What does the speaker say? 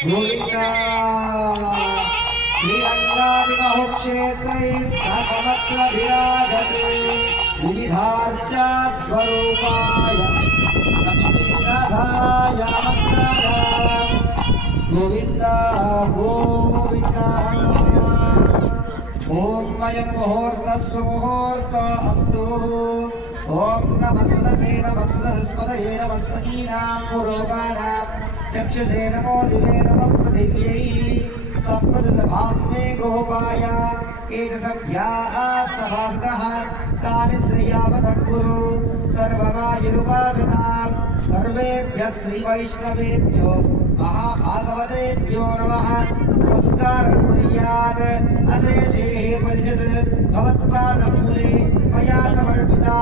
गोविंदा श्रीरंगादिमहोक्षेत्रे सकमत्र विराजते विविधार्चा स्वरूपाय लक्ष्मीनाथाय मंगलम् गोविंदा गोविंदा ओम अयं मुहूर्तः सुमुहूर्त अस्तु ओम नमस्ते नमस्पतये नमः सखीनां पुरोगाणां चक्षुषे नमो दिवे नमः पृथिव्यै सम्पदभाम्ये गोपाय एतसभ्याः सभासदः कानिन्द्रियावदकुरु सर्वमायुरुपासनां सर्वेभ्यः श्रीवैष्णवेभ्यो महाभागवतेभ्यो नमः नमस्कारं कुर्यात् अशेषेः परिषत् भवत्पादमूले मया समर्पिता